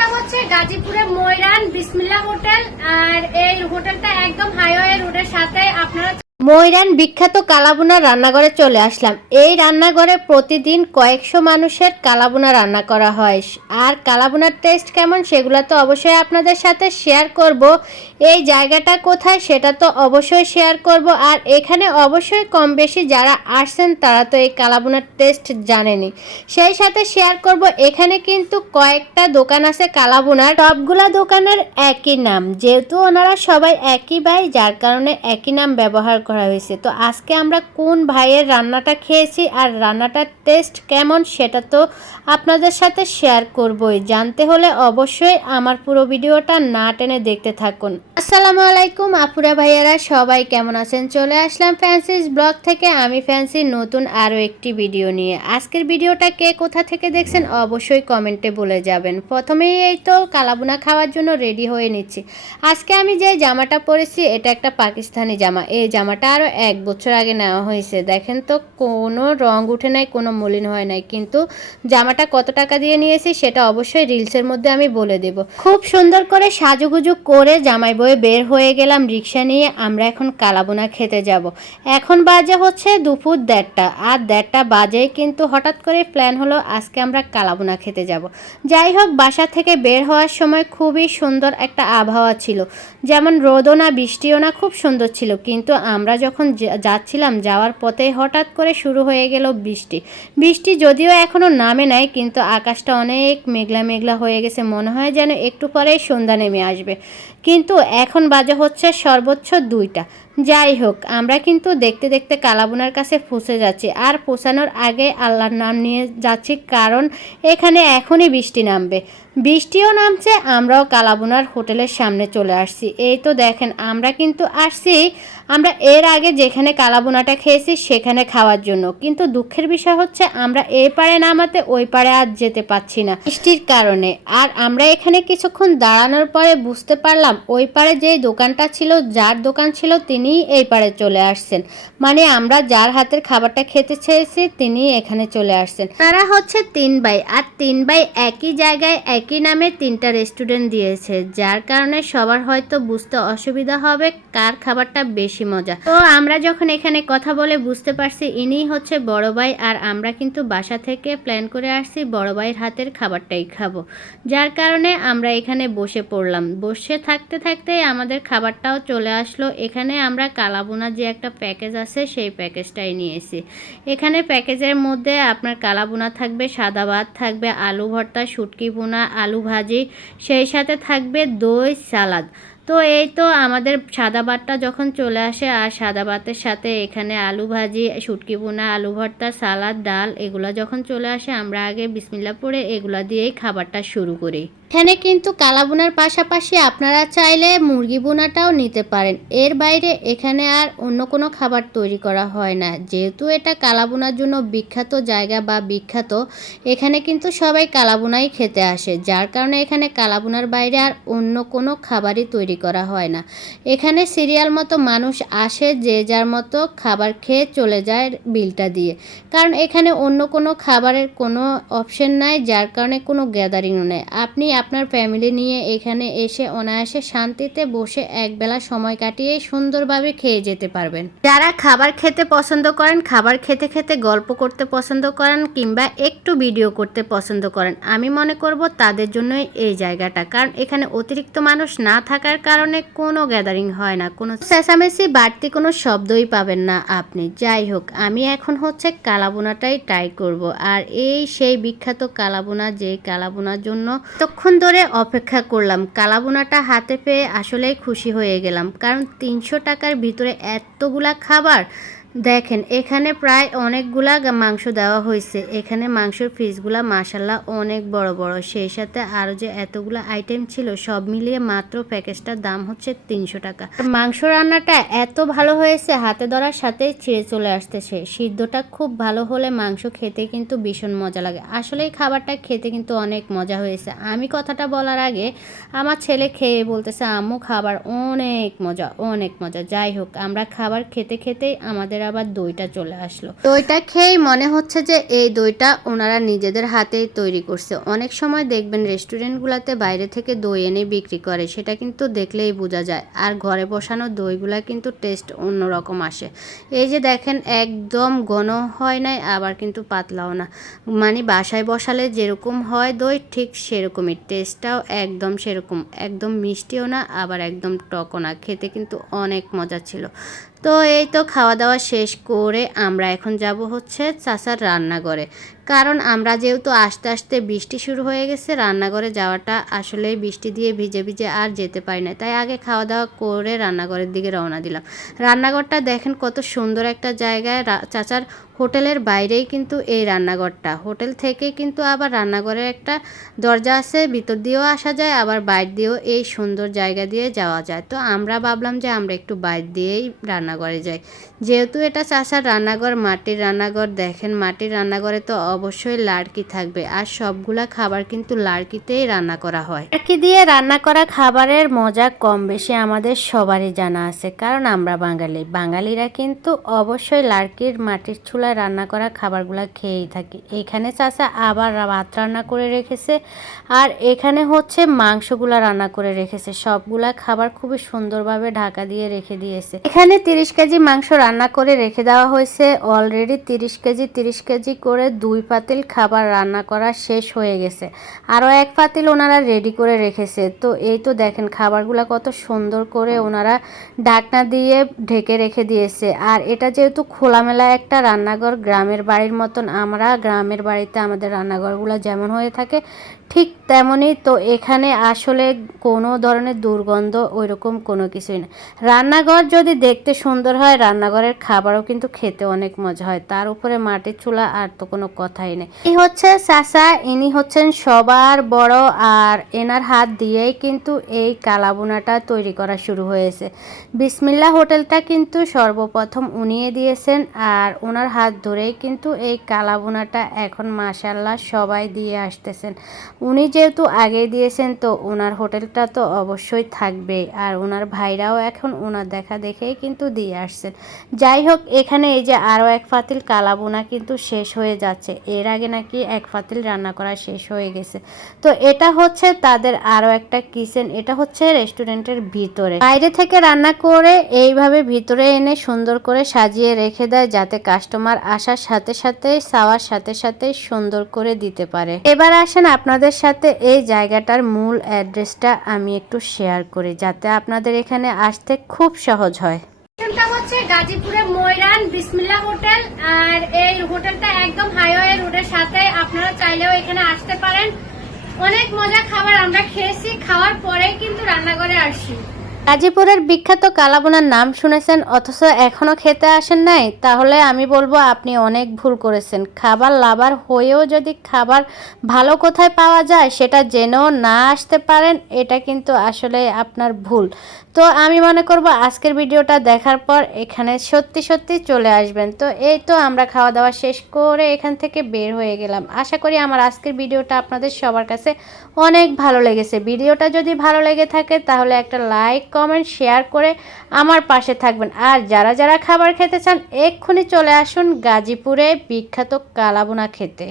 হোটেলটা হচ্ছে গাজীপুরের ময়রান বিসমিল্লা হোটেল। আর এই হোটেলটা একদম হাইওয়ে রোডের সাথে। আপনারা ময়রান বিখ্যাত কালাভুনা রান্নাঘরে চলে আসলাম। এই রান্নাঘরে প্রতিদিন কয়েকশো মানুষের কালাভুনা রান্না করা হয়। আর কালাভুনার টেস্ট কেমন সেগুলো তো অবশ্যই আপনাদের সাথে শেয়ার করব। এই জায়গাটা কোথায় সেটা তো অবশ্যই শেয়ার করব। আর এখানে অবশ্যই কম বেশি যারা আসছেন তারা তো এই কালাভুনার টেস্ট জানেনি, সেই সাথে শেয়ার করব। এখানে কিন্তু কয়েকটা দোকান আছে কালাভুনার, সবগুলা দোকানের একই নাম, যেহেতু ওনারা সবাই একই ভাই যার কারণে একই নাম ব্যবহার করা হয়েছে। তো আজকে আমরা কোন ভাইয়ের রান্নাটা খেয়েছি আর রান্নাটার টেস্ট কেমন সেটা তো আপনাদের সাথে শেয়ার করবই। জানতে হলে অবশ্যই আমার পুরো ভিডিওটা না টেনে দেখতে থাকুন। আসসালামু আলাইকুম আপুরা ভাইয়ারা, সবাই কেমন আছেন? চলে আসলাম ফ্যান্সিস ব্লগ থেকে। আমি ফ্যান্সির নতুন আরও একটি ভিডিও নিয়ে। আজকের ভিডিওটা কে কোথা থেকে দেখছেন অবশ্যই কমেন্টে বলে যাবেন। প্রথমেই এই তো কালাভুনা খাওয়ার জন্য রেডি হয়ে নিচ্ছি। আজকে আমি যে জামাটা পরেছি এটা একটা পাকিস্তানি জামা। এই জামাটা আরও 1 বছর আগে নেওয়া হয়েছে। দেখেন তো কোনো রং উঠে নাই, কোনো মলিন হয় নাই। কিন্তু জামাটা কত টাকা দিয়ে নিয়েছি সেটা অবশ্যই রিলসের মধ্যে আমি বলে দেব। খুব সুন্দর করে সাজুগুজু করে জামাই বয়ে বের হয়ে গেলাম রিক্সা নিয়ে। আমরা এখন কালাভুনা খেতে যাব। এখন বাজে হচ্ছে দুপুর 1:30, আর 1:30 বাজেই কিন্তু হঠাৎ করে প্ল্যান হলো আজকে আমরা কালাভুনা খেতে যাব। যাই হোক, বাসা থেকে বের হওয়ার সময় খুবই সুন্দর একটা আবহাওয়া ছিল, যেমন রোদও না বৃষ্টিও না, খুব সুন্দর ছিল। কিন্তু আমরা যখন যাচ্ছিলাম যাওয়ার পথেই হঠাৎ করে শুরু হয়ে গেল বৃষ্টি। বৃষ্টি যদিও এখনও নামে নাই, কিন্তু আকাশটা অনেক মেঘলা মেঘলা হয়ে গেছে, মনে হয় যেন একটু পরেই সন্ধ্যা নেমে আসবে। কিন্তু এখন বাজে হচ্ছে সর্বোচ্চ 2টা। যাই হোক, আমরা কিন্তু দেখতে দেখতে কালাভুনার কাছে পৌঁছে যাচ্ছি। আর পৌঁছানোর আগে আল্লাহর নাম নিয়ে যাচ্ছি, কারণ এখানে এখনই বৃষ্টি নামবে। বৃষ্টিও নামছে, আমরাও কালাভুনার হোটেলের সামনে চলে আসছি। এই তো দেখেন, আমরা কিন্তু আসছি আমরা এর আগে যেখানে কালাভুনাটা খেয়েছি সেখানে খাওয়ার জন্য। কিন্তু দুঃখের বিষয় হচ্ছে আমরা এই পারে নামাতে ওই পারে আর যেতে পারছি না বৃষ্টির কারণে। আর আমরা এখানে কিছুক্ষণ দাঁড়ানোর পরে বুঝতে পারলাম ওই পারে যেই দোকানটা ছিল, যার দোকান ছিল তিনি এই পারে চলে আসছেন। মানে আমরা যার হাতের খাবারটা খেতে চেয়েছি তিনি এখানে চলে আসছেন। তারা হচ্ছে 3 ভাই, আর 3 ভাই একই জায়গায় একই নামে 3টা রেস্টুরেন্ট দিয়েছে, যার কারণে সবার হয়তো বুঝতে অসুবিধা হবে কার খাবারটা বেশি মজা। তো আমরা যখন এখানে কথা বলে বুঝতে পারছি ইনি হচ্ছে বড় ভাই, আর আমরা কিন্তু বাসা থেকে প্ল্যান করে আসছি বড় ভাইয়ের হাতের খাবারটাই খাবো। যার কারণে আমরা এখানে বসে পড়লাম। বসে থাকতে থাকতে আমাদের খাবারটাও চলে আসলো। এখানে আমরা কালাভুনা যে একটা প্যাকেজ আছে সেই প্যাকেজটাই নিয়েছি। এখানে প্যাকেজের মধ্যে আপনার কালাভুনা থাকবে, সাদা ভাত থাকবে, আলু ভর্তা, শুটকি ভুনা, আলু ভাজি, সেই সাথে থাকবে দই, সালাদ। তো এই তো আমাদের সাদা ভাতটা যখন চলে আসে, আর সাদা ভাতের সাথে এখানে আলু ভাজি, শুটকি ভুনা, আলু ভর্তা, সালাদ, ডাল এগুলা যখন চলে আসে আমরা আগে বিসমিল্লাহ পড়ে এগুলা দিয়েই খাবারটা শুরু করি। এখানে কিন্তু কালাভুনার পাশাপাশি আপনারা চাইলে মুরগি ভুনাটাও নিতে পারেন। এর বাইরে এখানে আর অন্য কোনো খাবার তৈরি করা হয় না। যেহেতু এটা কালাভুনার জন্য বিখ্যাত জায়গা বা বিখ্যাত, এখানে কিন্তু সবাই কালাভুনাই খেতে আসে, যার কারণে এখানে কালাভুনার বাইরে আর অন্য কোনো খাবারই তৈরি করা হয় না। এখানে সিরিয়াল মতো মানুষ আসে, যে যার মতো খাবার খেয়ে চলে যায় বিলটা দিয়ে। কারণ এখানে অন্য কোনো খাবারের কোনো অপশন নাই, যার কারণে কোনো গ্যাদারিংও নেই। আপনি আপনার ফ্যামিলি নিয়ে এখানে এসে অনায়াসে শান্তিতে বসে একবেলা সময় কাটিয়ে সুন্দরভাবে খেয়ে যেতে পারবেন। যারা খাবার খেতে পছন্দ করেন, খাবার খেতে খেতে গল্প করতে পছন্দ করেন, কিংবা একটু ভিডিও করতে পছন্দ করেন, আমি মনে করব তাদের জন্যই এই জায়গাটা। কারণ এখানে অতিরিক্ত মানুষ না থাকার কারণে কোনো গ্যাদারিং হয় না, কোনো চেঁচামেচি বাড়তি কোনো শব্দই পাবেন না আপনি। যাই হোক, আমি এখন হচ্ছে কালাভুনাটাই ট্রাই করব। আর এই সেই বিখ্যাত কালাভুনা, যে কালাভুনার জন্য তখন ধরে অপেক্ষা করলাম। কালাভুনাটা হাতে পেয়ে আসলেই খুশি হয়ে গেলাম, কারণ 300 টাকার ভিতরে এতগুলা খাবার। দেখেন এখানে প্রায় অনেকগুলা মাংস দেওয়া হয়েছে। এখানে মাংসের পিসগুলা মাশাল্লাহ অনেক বড় বড়, সেই সাথে আরও যে এতগুলো আইটেম ছিল সব মিলিয়ে মাত্র প্যাকেজটার দাম হচ্ছে 300 টাকা। মাংস রান্নাটা এত ভালো হয়েছে, হাতে ধরার সাথে ছিঁড়ে চলে আসতেছে। সিদ্ধটা খুব ভালো হলে মাংস খেতে কিন্তু ভীষণ মজা লাগে। আসলে এই খাবারটা খেতে কিন্তু অনেক মজা হয়েছে। আমি কথাটা বলার আগে আমার ছেলে খেয়ে বলতেছে আম্মু খাবার অনেক মজা, অনেক মজা। যাই হোক, আমরা খাবার খেতে খেতেই আমাদের আমাদের আবার দইটা চলে আসলো। দইটা খেয়েই মনে হচ্ছে যে এই দইটা ওনারা নিজেদের হাতেই তৈরি করছে। অনেক সময় দেখবেন রেস্টুরেন্টগুলোতে বাইরে থেকে দই এনে বিক্রি করে, সেটা কিন্তু দেখলেই বোঝা যায়। আর ঘরে বসানো দইগুলা কিন্তু টেস্ট অন্যরকম আসে। এই যে দেখেন একদম ঘন হয় নাই, আবার কিন্তু পাতলাও না, মানে বাসায় বসালে যেরকম হয় দই ঠিক সেরকমই, টেস্টটাও একদম সেরকম, একদম মিষ্টিও না আবার একদম টকও না, খেতে কিন্তু অনেক মজা ছিল। তো এই তো খাওয়া দাওয়া শেষ করে আমরা এখন যাব হচ্ছে চাচার রান্নাঘরে, কারণ আমরা যেহেতু আস্তে আস্তে বৃষ্টি শুরু হয়ে গেছে, রান্নাঘরে যাওয়াটা আসলেই বৃষ্টি দিয়ে ভিজে ভিজে আর যেতে পারি না, তাই আগে খাওয়া দাওয়া করে রান্নাঘরের দিকে রওনা দিলাম। রান্নাঘরটা দেখেন কত সুন্দর একটা জায়গায়, চাচার হোটেলের বাইরেই কিন্তু এই রান্নাঘরটা, হোটেল থেকে কিন্তু আবার রান্নাঘরে একটা দরজা আছে, ভিতর দিয়েও আসা যায় আবার বাইরে দিয়েও এই সুন্দর জায়গা দিয়ে যাওয়া যায়। তো আমরা ভাবলাম যে আমরা একটু বাইরে দিয়েই রান্নাঘরে যাই, যেহেতু এটা চাচার রান্নাঘর, মাটির রান্নাঘর। দেখেন মাটির রান্নাঘরে তো অবশ্যই লাড়কি থাকবে, আর সবগুলা খাবার কিন্তু লাড়কিতেই রান্না করা হয়। লাড়কি দিয়ে রান্না করা খাবারের মজা কম বেশি আমাদের সবারই জানা আছে, কারণ আমরা বাঙালিরা কিন্তু অবশ্যই লাড়কির মাটির চুলায় রান্না করা খাবারগুলো খেয়েই থাকি। এখানে চাচা আবার ভাত রান্না করে রেখেছে, আর এখানে হচ্ছে মাংসগুলা রান্না করে রেখেছে। সবগুলা খাবার খুবই সুন্দরভাবে ঢাকা দিয়ে রেখে দিয়েছে। এখানে 30 কেজি মাংস রান্না করে রেখে দেওয়া হয়েছে অলরেডি। 30 কেজি করে 2 পাতিল খাবার রান্না করা শেষ হয়ে গেছে, আরও 1 পাতিল ওনারা রেডি করে রেখেছে। তো এই তো দেখেন খাবারগুলো কত সুন্দর করে ওনারা ঢাকনা দিয়ে ঢেকে রেখে দিয়েছে। আর এটা যেহেতু খোলামেলা একটা রান্নাঘর, গ্রামের বাড়ির মতন, আমরা গ্রামের বাড়িতে আমাদের রান্নাঘরগুলো যেমন হয়ে থাকে ঠিক তেমনই। তো এখানে আসলে কোনো ধরনের দুর্গন্ধ ওইরকম কোনো কিছুই না। রান্নাঘর যদি দেখতে সুন্দর হয়, রান্নাঘরের খাবারও কিন্তু খেতে অনেক মজা হয়, তার উপরে মাটির চুলা, আর তো কোনো কথাই নেই। এই হচ্ছে চাচা, ইনি হচ্ছেন সবার বড়, আর এনার হাত দিয়েই কিন্তু এই কালাভুনাটা তৈরি করা শুরু হয়েছে। বিসমিল্লাহ হোটেলটা কিন্তু সর্বপ্রথম উনিয়ে দিয়েছেন, আর ওনার হাত ধরেই কিন্তু এই কালাভুনাটা এখন মাশাআল্লাহ সবাই দিয়ে আসতেছেন। উনি যেহেতু আগে দিয়েছেন, তো ওনার হোটেলটা তো অবশ্যই থাকবে, আর ওনার ভাইরাও এখন ওনার দেখা দেখেই কিন্তু দিয়ে আসছেন। যাই হোক, এখানে এই যে আরও 1 পাতিল কালাভুনা কিন্তু শেষ হয়ে যাচ্ছে। এর আগে নাকি 1 পাতিল রান্না করা শেষ হয়ে গেছে। তো এটা হচ্ছে তাদের আরও একটা কিচেন, এটা হচ্ছে রেস্টুরেন্টের ভিতরে। বাইরে থেকে রান্না করে এইভাবে ভিতরে এনে সুন্দর করে সাজিয়ে রেখে দেয়, যাতে কাস্টমার আসার সাথে সাথে চাওয়ার সাথে সাথে সুন্দর করে দিতে পারে। এবার আসেন আপনাদের সাথে এই জায়গাটার মূল অ্যাড্রেসটা আমি একটু শেয়ার করি, যাতে আপনাদের এখানে আসতে খুব সহজ হয়। এটা হচ্ছে গাজীপুরে ময়রান বিসমিল্লাহ হোটেল, আর এই হোটেলটা একদম হাইওয়ে রোডের সাথে, আপনারা চাইলেও এখানে আসতে পারেন। অনেক মজা খাবার আমরা খেয়েছি, খাওয়ার পরেই কিন্তু রান্নাঘরে আসি। গাজীপুরের বিখ্যাত কালাভুনার নাম শুনেছেন অথচ এখনো খেতে আসেন নাই, তাহলে আমি বলবো আপনি অনেক ভুল করেছেন। খাবার লাভার হয়েও যদি খাবার ভালো কোথায় পাওয়া যায় সেটা জেনেও না আসতে পারেন, এটা কিন্তু আসলে আপনার ভুল। তো আমি মনে করব আজকের ভিডিওটা দেখার পর এখানে সত্যি সত্যি চলে আসবেন। তো এই তো আমরা খাওয়া দাওয়া শেষ করে এখান থেকে বের হয়ে গেলাম। আশা করি আমার আজকের ভিডিওটা আপনাদের সবার কাছে অনেক ভালো লেগেছে। ভিডিওটা যদি ভালো লেগে থাকে তাহলে একটা লাইক, কমেন্ট, শেয়ার করে আমার পাশে থাকবেন। আর যারা যারা খাবার খেতে চান এক্ষুনি চলে আসুন গাজীপুরে বিখ্যাত কালাভুনা খেতে।